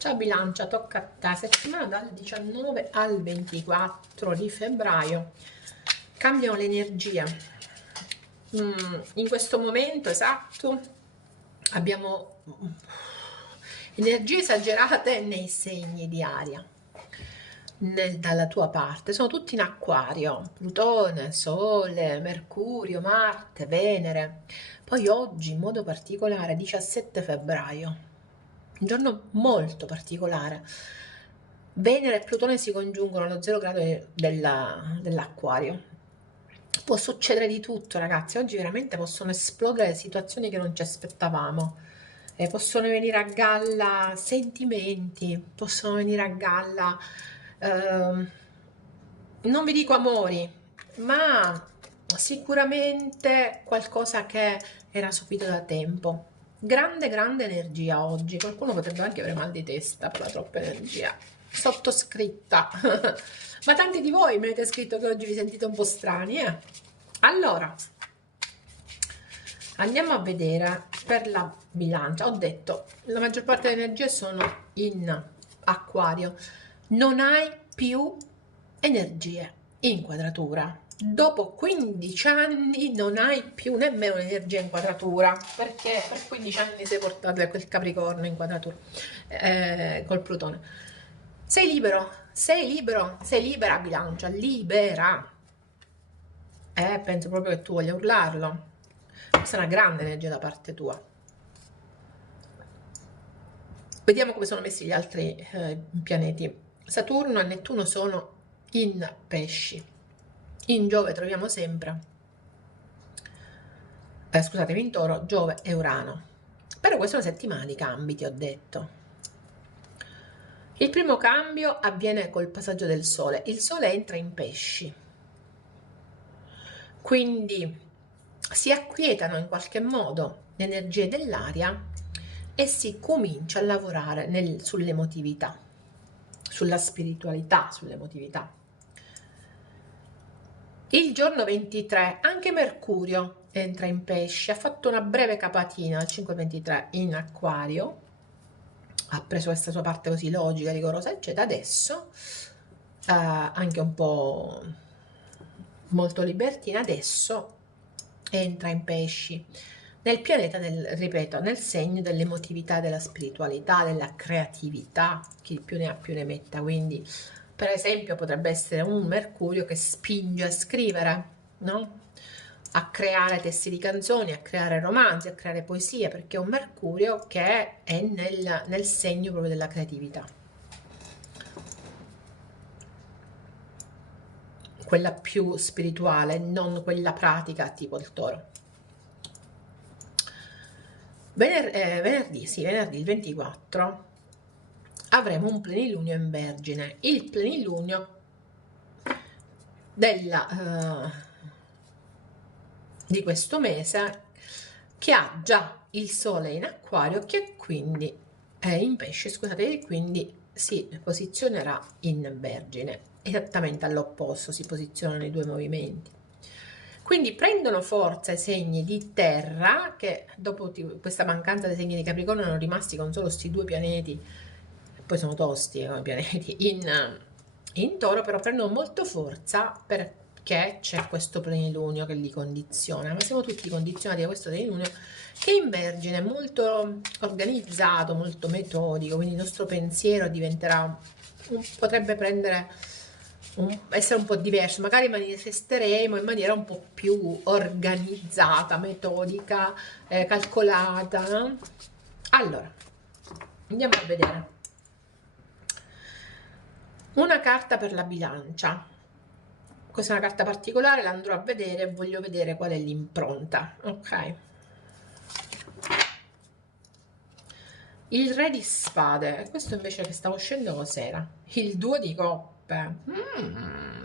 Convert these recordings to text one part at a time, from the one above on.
Ciao Bilancia, tocca a te, settimana dal 19 al 24 di febbraio. Cambiano le energie. In questo momento esatto abbiamo energie esagerate nei segni di aria. Dalla tua parte sono tutti in acquario: Plutone, Sole, Mercurio, Marte, Venere. Poi oggi in modo particolare 17 febbraio, un giorno molto particolare, Venere e Plutone si congiungono allo 0 grado dell'acquario. Può succedere di tutto, ragazzi. Oggi veramente possono esplodere situazioni che non ci aspettavamo. Possono venire a galla sentimenti, possono venire a galla, ehm, non vi dico amori, ma sicuramente qualcosa che era sopito da tempo. Grande, grande energia oggi. Qualcuno potrebbe anche avere mal di testa per la troppa energia. Sottoscritta. Ma tanti di voi mi avete scritto che oggi vi sentite un po' strani, eh? Allora, andiamo a vedere per la bilancia. Ho detto, la maggior parte delle energie sono in acquario. Non hai più energie in quadratura. Dopo 15 anni non hai più nemmeno un'energia in quadratura, perché per 15 anni sei portato da quel Capricorno in quadratura col Plutone. Sei libero, sei libero, sei libera bilancia, libera. Penso proprio che tu voglia urlarlo. Questa è una grande energia da parte tua. Vediamo come sono messi gli altri pianeti. Saturno e Nettuno sono in pesci. In Giove troviamo sempre, scusatemi, in Toro, Giove e Urano. Però questa è una settimana di cambi, ti ho detto. Il primo cambio avviene col passaggio del Sole. Il Sole entra in pesci. Quindi si acquietano in qualche modo le energie dell'aria e si comincia a lavorare sull'emotività, sulla spiritualità, sull'emotività. Il giorno 23 anche Mercurio entra in pesci, ha fatto una breve capatina al 5:23 in Acquario, ha preso questa sua parte così logica, rigorosa, eccetera. Adesso anche un po' molto libertina, adesso entra in pesci, nel pianeta ripeto, nel segno dell'emotività, della spiritualità, della creatività. Chi più ne ha più ne metta. Quindi per esempio potrebbe essere un Mercurio che spinge a scrivere, no? A creare testi di canzoni, a creare romanzi, a creare poesie, perché è un Mercurio che è nel segno proprio della creatività, quella più spirituale, non quella pratica tipo il Toro. Venerdì, sì, venerdì il 24 avremo un plenilunio in Vergine, il plenilunio di questo mese, che ha già il Sole in Acquario, che quindi è in Pesce, scusate, e quindi si posizionerà in Vergine, esattamente all'opposto si posizionano i due movimenti. Quindi prendono forza i segni di terra, che dopo questa mancanza dei segni di Capricorno erano rimasti con solo questi due pianeti, poi sono tosti i pianeti, in Toro, però prendono molto forza perché c'è questo plenilunio che li condiziona, ma siamo tutti condizionati da questo plenilunio che in Vergine è molto organizzato, molto metodico, quindi il nostro pensiero diventerà, potrebbe essere un po' diverso, magari manifesteremo in maniera un po' più organizzata, metodica, calcolata, no? Allora, andiamo a vedere una carta per la bilancia. Questa è una carta particolare, la andrò a vedere e voglio vedere qual è l'impronta, ok? Il re di spade, questo invece che stavo uscendo cos'era? Il 2 di coppe,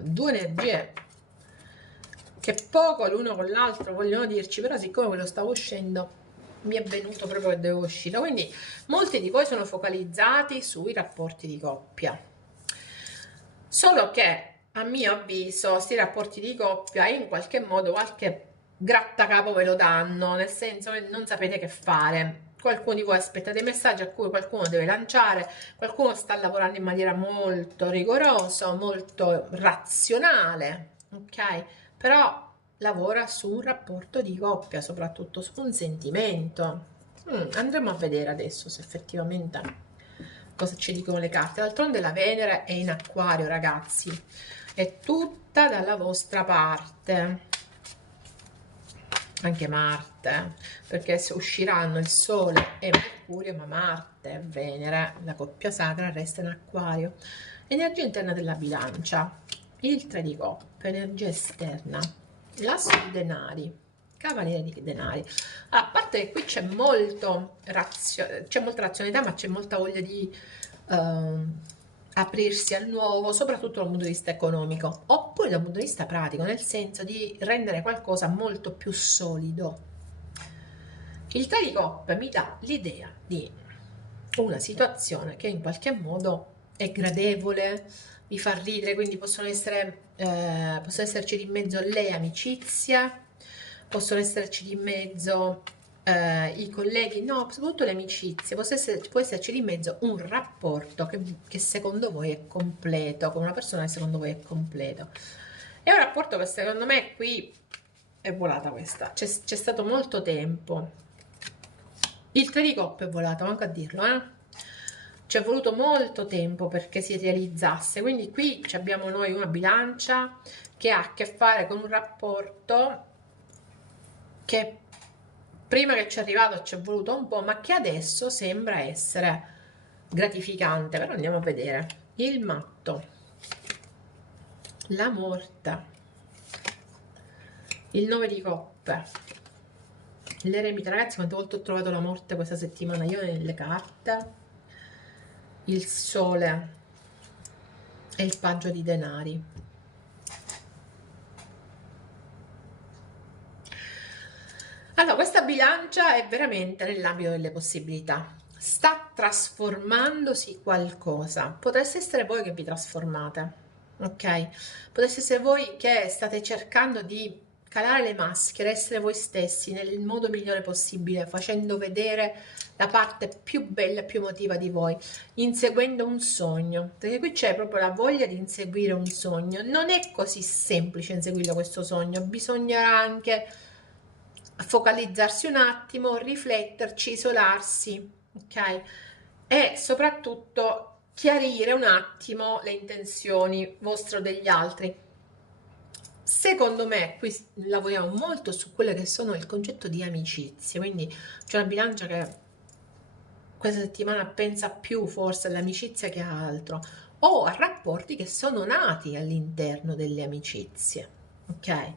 due energie che poco l'uno con l'altro vogliono dirci, però siccome quello stavo uscendo mi è venuto proprio che devo uscire, quindi molti di voi sono focalizzati sui rapporti di coppia, solo che a mio avviso questi rapporti di coppia in qualche modo qualche grattacapo ve lo danno, nel senso che non sapete che fare. qualcuno di voi aspetta dei messaggi a cui qualcuno deve lanciare, qualcuno sta lavorando in maniera molto rigorosa, molto razionale, ok? Però lavora su un rapporto di coppia, soprattutto su un sentimento. Andremo a vedere adesso se effettivamente cosa ci dicono le carte. D'altronde la Venere è in Acquario, ragazzi, è tutta dalla vostra parte. Anche Marte, perché se usciranno il Sole e Mercurio, ma Marte e Venere, la coppia sacra, resta in Acquario. Energia interna della bilancia, il 3 di coppe, energia esterna, l'asso di denari, cavaliere di denari. Allora, a parte che qui c'è molta razionalità, ma c'è molta voglia di aprirsi al nuovo, soprattutto dal punto di vista economico, oppure dal punto di vista pratico, nel senso di rendere qualcosa molto più solido. Il 3 di coppe mi dà l'idea di una situazione che in qualche modo è gradevole, vi fa ridere, quindi possono esserci di mezzo le amicizie, possono esserci di mezzo i colleghi, no, soprattutto le amicizie, può esserci di mezzo un rapporto che secondo voi è completo, con una persona che secondo voi è completo. È un rapporto che secondo me qui è volata questa, c'è stato molto tempo. Il 3 di coppe è volato, manco a dirlo, ci è voluto molto tempo perché si realizzasse, quindi qui abbiamo noi una bilancia che ha a che fare con un rapporto che prima che ci è arrivato ci è voluto un po', ma che adesso sembra essere gratificante. Però andiamo a vedere. Il matto, la morte, il 9 di coppe, l'eremita. Ragazzi, quante volte ho trovato la morte questa settimana io nelle carte, il sole e il paggio di denari. Allora, questa bilancia è veramente nell'ambito delle possibilità, sta trasformandosi qualcosa, potreste essere voi che vi trasformate, ok? Potreste essere voi che state cercando di calare le maschere, essere voi stessi nel modo migliore possibile, facendo vedere la parte più bella e più emotiva di voi, inseguendo un sogno, perché qui c'è proprio la voglia di inseguire un sogno. Non è così semplice inseguire questo sogno, bisognerà anche focalizzarsi un attimo, rifletterci, isolarsi, ok? E soprattutto chiarire un attimo le intenzioni vostre o degli altri. Secondo me qui lavoriamo molto su quello che sono il concetto di amicizie, quindi c'è una bilancia che questa settimana pensa più forse all'amicizia che a altro, o a rapporti che sono nati all'interno delle amicizie, ok?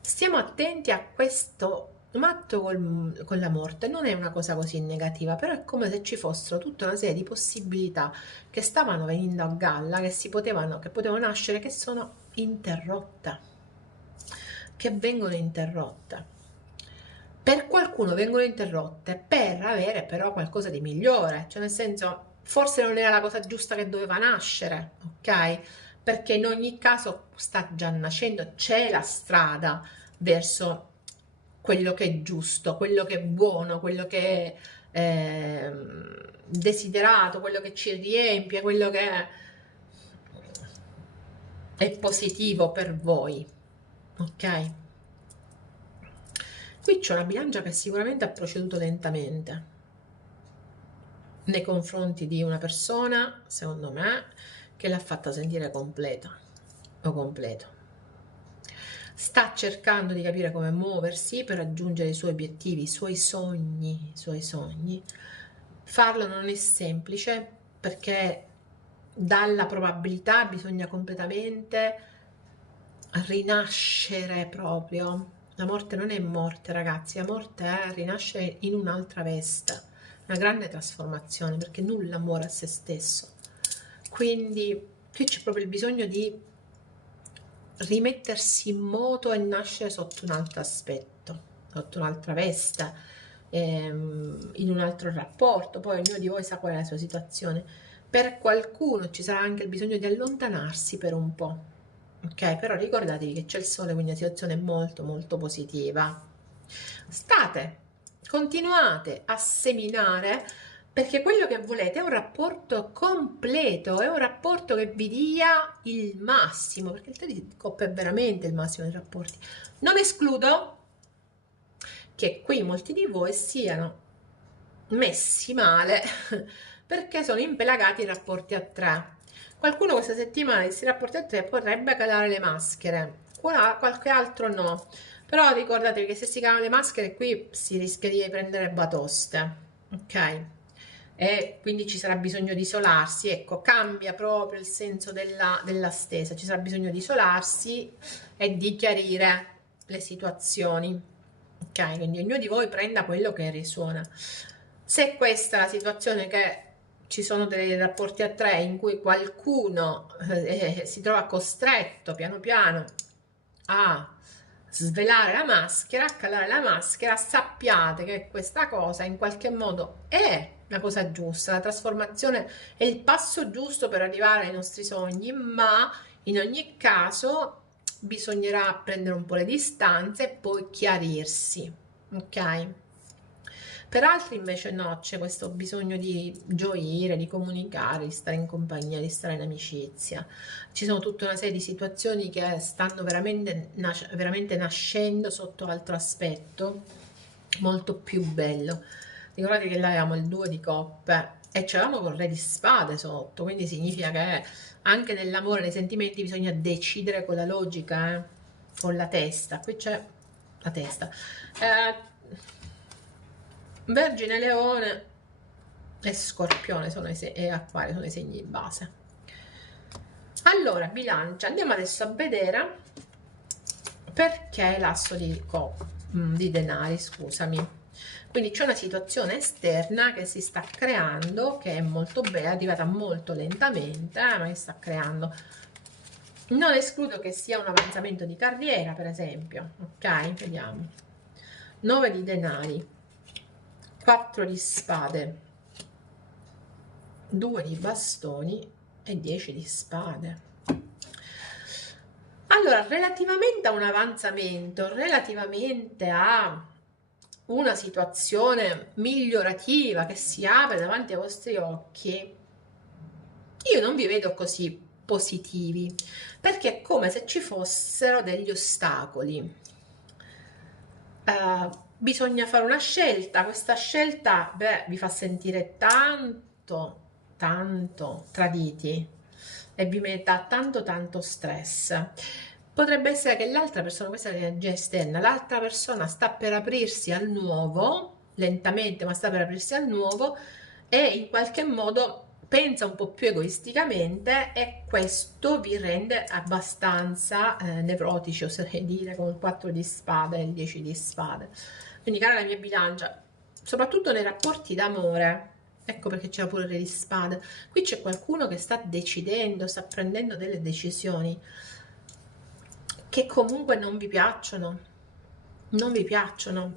Stiamo attenti a questo matto con la morte, non è una cosa così negativa, però è come se ci fossero tutta una serie di possibilità che stavano venendo a galla, che potevano nascere, che sono interrotte, che vengono interrotte. Per qualcuno vengono interrotte per avere però qualcosa di migliore, cioè nel senso, forse non era la cosa giusta che doveva nascere, ok? Perché in ogni caso sta già nascendo, c'è la strada verso quello che è giusto, quello che è buono, quello che è desiderato, quello che ci riempie, quello che è positivo per voi, ok? Qui c'è una bilancia che sicuramente ha proceduto lentamente nei confronti di una persona, secondo me, che l'ha fatta sentire completa o completo. Sta cercando di capire come muoversi per raggiungere i suoi obiettivi, i suoi sogni, i suoi sogni. Farlo non è semplice perché dalla probabilità bisogna completamente rinascere proprio. La morte non è morte, ragazzi, la morte è rinascere in un'altra veste, una grande trasformazione, perché nulla muore a se stesso. Quindi qui c'è proprio il bisogno di rimettersi in moto e nascere sotto un altro aspetto, sotto un'altra veste, in un altro rapporto. Poi ognuno di voi sa qual è la sua situazione. Per qualcuno ci sarà anche il bisogno di allontanarsi per un po', ok? Però ricordatevi che c'è il sole, quindi la situazione è molto molto positiva. State continuate a seminare, perché quello che volete è un rapporto completo, è un rapporto che vi dia il massimo, perché il 3 di coppe è veramente il massimo dei rapporti. Non escludo che qui molti di voi siano messi male perché sono impelagati in rapporti a 3. Qualcuno questa settimana di questi rapporti a 3 potrebbe calare le maschere, qualche altro no. Però ricordatevi che se si calano le maschere qui si rischia di prendere batoste, ok? E quindi ci sarà bisogno di isolarsi, ecco, cambia proprio il senso della stesa, ci sarà bisogno di isolarsi e di chiarire le situazioni, ok? Quindi ognuno di voi prenda quello che risuona. Se questa è la situazione, che ci sono dei rapporti a 3 in cui qualcuno si trova costretto piano piano a svelare la maschera, a calare la maschera, sappiate che questa cosa in qualche modo è la cosa giusta, la trasformazione è il passo giusto per arrivare ai nostri sogni, ma in ogni caso bisognerà prendere un po' le distanze e poi chiarirsi, ok? Per altri invece no, c'è questo bisogno di gioire, di comunicare, di stare in compagnia, di stare in amicizia. Ci sono tutta una serie di situazioni che stanno veramente nascendo sotto altro aspetto, molto più bello. Ricordate che là avevamo il 2 di coppe e c'eravamo con il re di spade sotto, quindi significa che anche nell'amore, nei sentimenti bisogna decidere con la logica, con la testa. Qui c'è la testa. Vergine, Leone e Scorpione e Acquario sono i segni di base. Allora, Bilancia, andiamo adesso a vedere perché l'asso di denari, scusami. Quindi c'è una situazione esterna che si sta creando, che è molto bella, è arrivata molto lentamente, ma che sta creando. Non escludo che sia un avanzamento di carriera, per esempio. Ok, vediamo. 9 di denari, 4 di spade, 2 di bastoni e 10 di spade. Allora, relativamente a un avanzamento, relativamente a una situazione migliorativa che si apre davanti ai vostri occhi, io non vi vedo così positivi, perché è come se ci fossero degli ostacoli. Bisogna fare una scelta, questa scelta vi fa sentire tanto traditi e vi metta tanto stress. Potrebbe essere che l'altra persona, questa è l'energia esterna, l'altra persona sta per aprirsi al nuovo, lentamente, ma sta per aprirsi al nuovo, e in qualche modo pensa un po' più egoisticamente, e questo vi rende abbastanza nevrotici, oserei dire, con il 4 di spade e il 10 di spade. Quindi, cara la mia bilancia, soprattutto nei rapporti d'amore, ecco perché c'è pure il re di spade, qui c'è qualcuno che sta decidendo, sta prendendo delle decisioni che comunque non vi piacciono, non vi piacciono.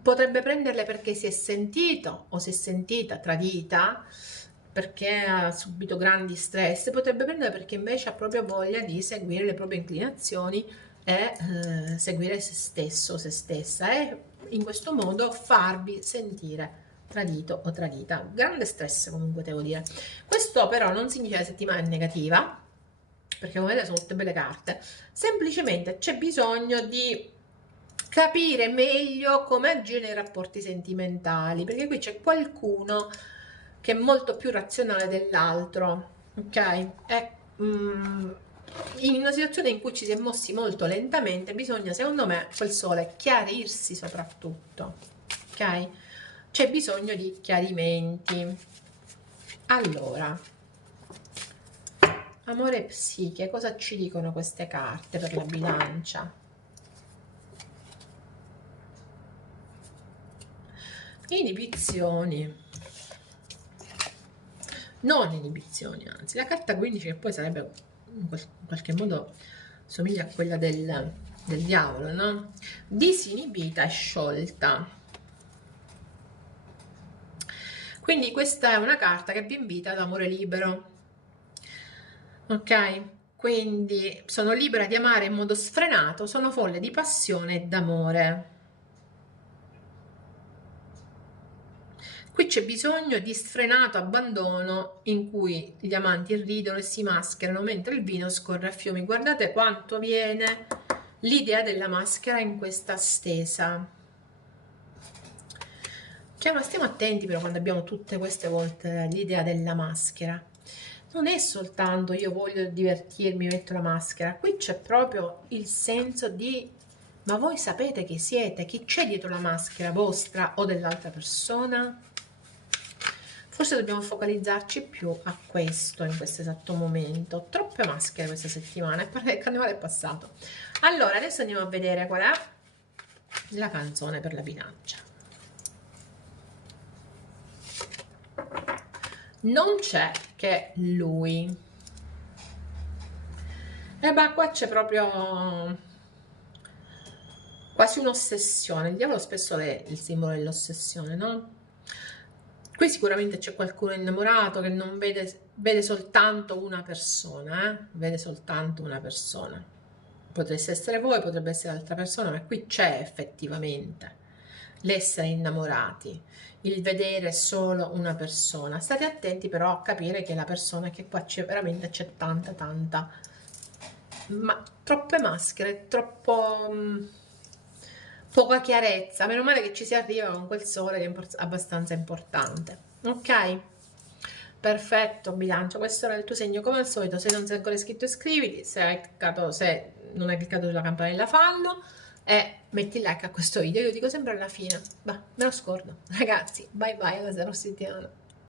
Potrebbe prenderle perché si è sentito o si è sentita tradita, perché ha subito grandi stress, potrebbe prendere perché invece ha proprio voglia di seguire le proprie inclinazioni e seguire se stesso, se stessa, e in questo modo farvi sentire tradito o tradita. Grande stress comunque, devo dire. Questo però non significa che la settimana è negativa, perché come vedete sono tutte belle carte, semplicemente c'è bisogno di capire meglio come agire nei rapporti sentimentali, perché qui c'è qualcuno che è molto più razionale dell'altro, ok? In una situazione in cui ci si è mossi molto lentamente, bisogna, secondo me, quel sole chiarirsi soprattutto, ok? C'è bisogno di chiarimenti. Allora, amore e psiche, cosa ci dicono queste carte per la bilancia? Inibizioni. Non inibizioni, anzi, la carta 15, che poi sarebbe in qualche modo somiglia a quella del diavolo, no? Disinibita e sciolta. Quindi questa è una carta che vi invita ad amore libero, ok? Quindi sono libera di amare in modo sfrenato, sono folle di passione e d'amore. Qui c'è bisogno di sfrenato abbandono in cui gli amanti ridono e si mascherano mentre il vino scorre a fiumi. Guardate quanto viene l'idea della maschera in questa stesa. Cioè, ma stiamo attenti però quando abbiamo tutte queste volte l'idea della maschera. Non è soltanto io voglio divertirmi, metto la maschera. Qui c'è proprio il senso di: ma voi sapete chi siete? Chi c'è dietro la maschera vostra o dell'altra persona? Forse dobbiamo focalizzarci più a questo in questo esatto momento. Troppe maschere questa settimana, il carnevale è passato. Allora, adesso andiamo a vedere qual è la canzone per la bilancia. Non c'è che lui. E beh, qua c'è proprio quasi un'ossessione. Il diavolo spesso è il simbolo dell'ossessione, no? Qui sicuramente c'è qualcuno innamorato che non vede soltanto una persona, vede soltanto una persona. Potreste essere voi, potrebbe essere l'altra persona, ma qui c'è effettivamente l'essere innamorati, il vedere solo una persona. State attenti però a capire che la persona, che qua c'è veramente, c'è tanta, ma troppe maschere, troppo poca chiarezza. Meno male che ci si arriva con quel sole che è abbastanza importante. Ok, perfetto bilancia, questo era il tuo segno come al solito. Se non sei ancora iscritto iscriviti, se non hai cliccato sulla campanella fallo e metti like a questo video. Io dico sempre alla fine, ma me lo scordo. Ragazzi, bye bye, alla prossima settimana.